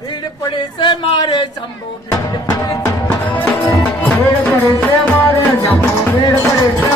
ભીડ પડી છે મારે જંબો ભીડ પડી છે. મારે જંબો ભીડ પડી છે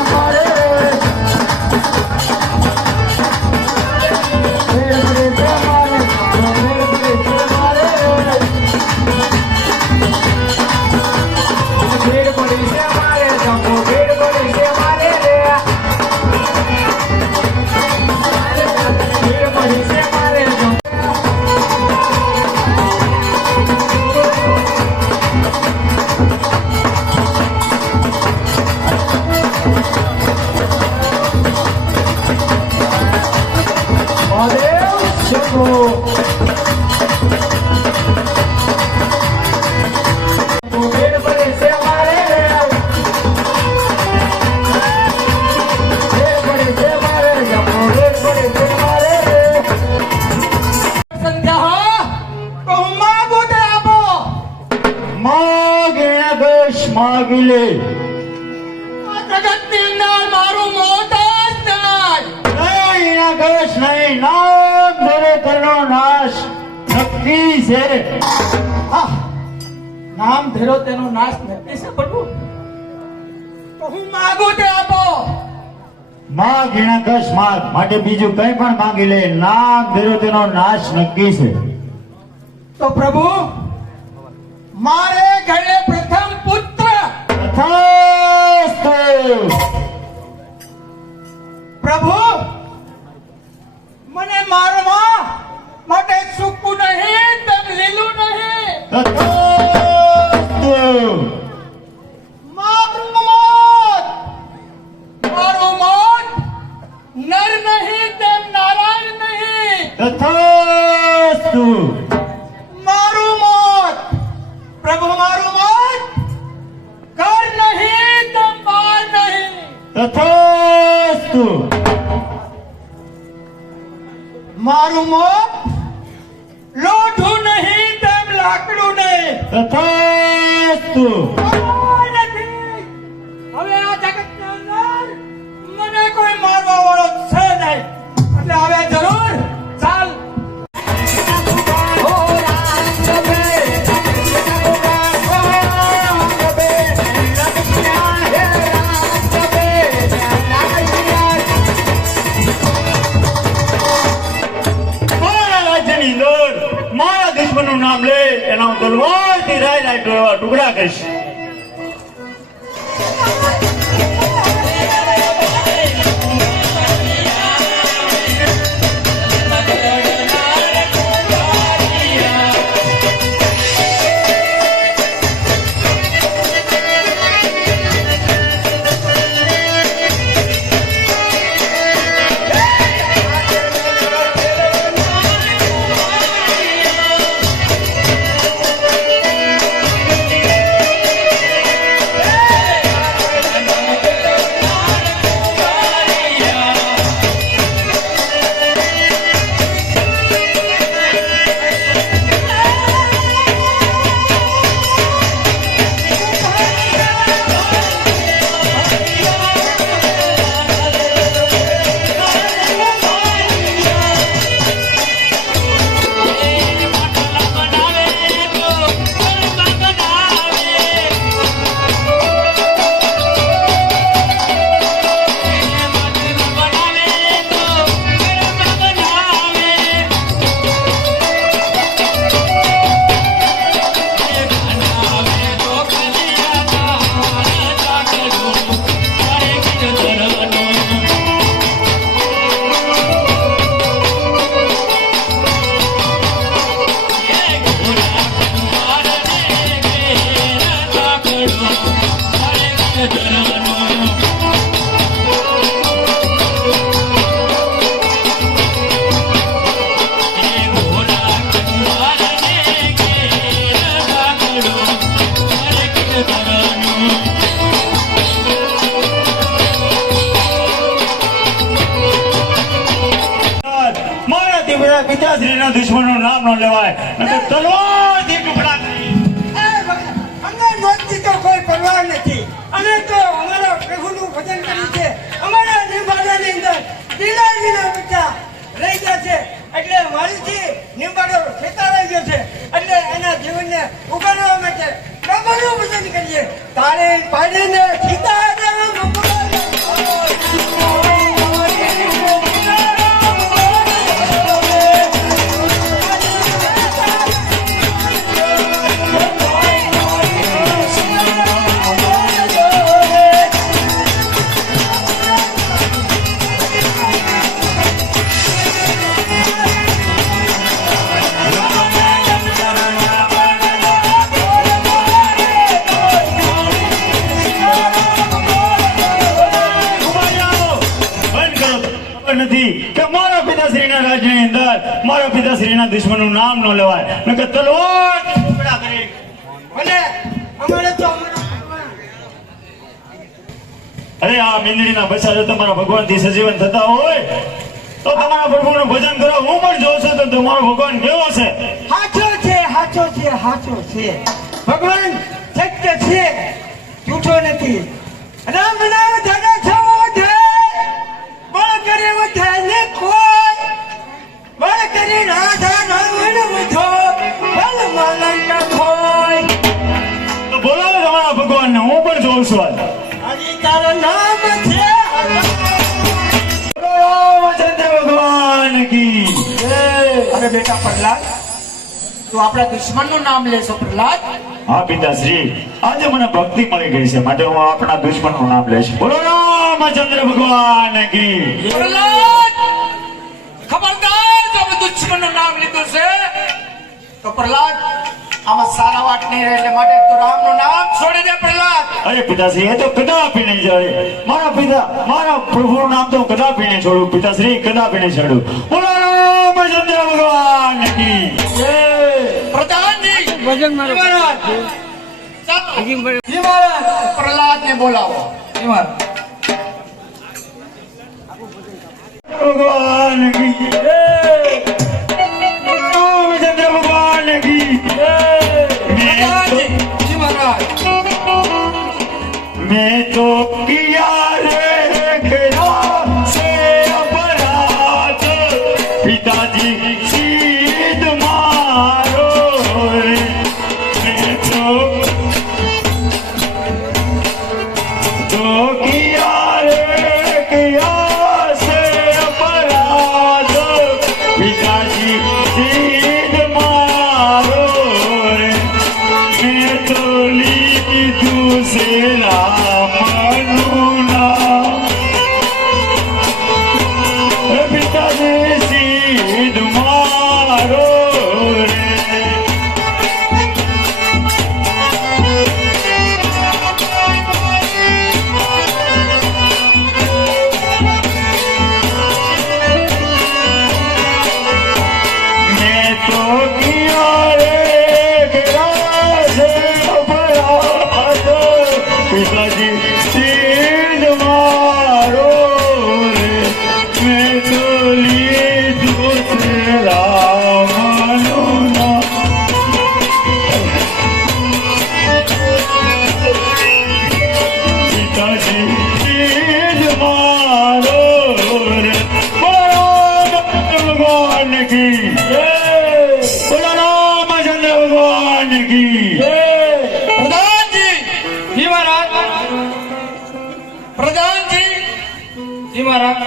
છે. આહ, નામ ધેરો તેનો નાશ નથી છે પ્રભુ તો હું માગું તે આપો. માગ એના કશ માગ. માટે બીજું કઈ પણ માંગી લે. નામ ધેરો તેનો નાશ નક્કી છે. તો પ્રભુ મારે ઘરે પ્રથમ પુત્ર. પ્રભુ મને મારવા માટે સૂકું નહીં. તથાસ્તુ. મારું મોત લોઢું નહીં તેમ લાકડું નહીં તથાસ્તુ. તલવારથી રાય રાય ટુકડા કરીશ. શરીરના દુશ્મનનું નામ ન લેવાય. અને તલવારથી ટુકડા અમને મોતની તો કોઈ પરવા નથી. અમે તો અમારા પ્રભુનું ભજન કર્યું છે. અમારા નિંબાડાની અંદર લીલાજીના બધા રહી ગયા છે. એટલે મારીથી નિંબાડો ખેતા રહી ગયો છે. એટલે એના જીવનને ઉગાડવા માટે પ્રભુનું ભજન કરીએ. તારે પાડીને ખીતા દેવા રાજ્યની અંદર મારા પિતાશ્રીના દુશ્મનનું નામ ન લેવાય. નકર તલવાર ટુકડા કરી ભલે અમારે તો અરે આ મીંદડીના બચ્ચા જો તમારા ભગવાનથી સજીવન થતા હોય તો તમારા પ્રભુનું ભજન કરો. હું પણ જોઉં છું તો તમારો ભગવાન કેવો છે? સાચો છે સાચો છે હાચો છે. ભગવાન સત્ય છે જૂઠો નથી. રામ નામ ધરે છો. બોલાવો તમારા ભગવાનને હું પણ જોઉં છું આજ હજી નામ છે ભગવાન કી અરે બેટા પ્રહલાદ તું આપણા દુશ્મનનું નામ લેશો પ્રહલાદ. હા પિતાશ્રી આજે મને ભક્તિ મળી ગઈ છે માટે હું આપણા દુશ્મનનું નામ લઈશ. બોલો રામચંદ્ર ભગવાન કી પ્રહલાદ! જો નામ લીધું છે? તો પ્રહલાદ આમાં સારા વાત નહીં રહે એટલે માટે તો રામનું નામ છોડી દે પ્રહલાદ. અરે પિતાશ્રી એ તો કદાપી નહીં જાય મારા પિતા મારા પ્રભુ નું નામ તો કદાપી નહીં છોડું. પિતાશ્રી કદાપી નહીં છોડું. બોલો રામચંદ્ર ભગવાન કી પ્રધાનજી ભજન મારો. પ્રહલાદ પ્રહલાદને બોલાવો. ભગવાન કી We got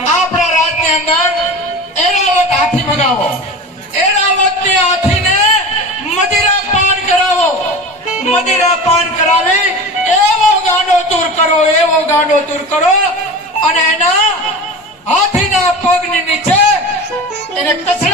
આપણા રાજની અંદર એરાવત હાથી મગાવો એરાવતની હાથીને મદિરા પાન કરાવો મદિરા પાન કરાવી દૂર કરો એવો ગાંડો દૂર કરો અને એના હાથીના પગની નીચે એને કચડાવો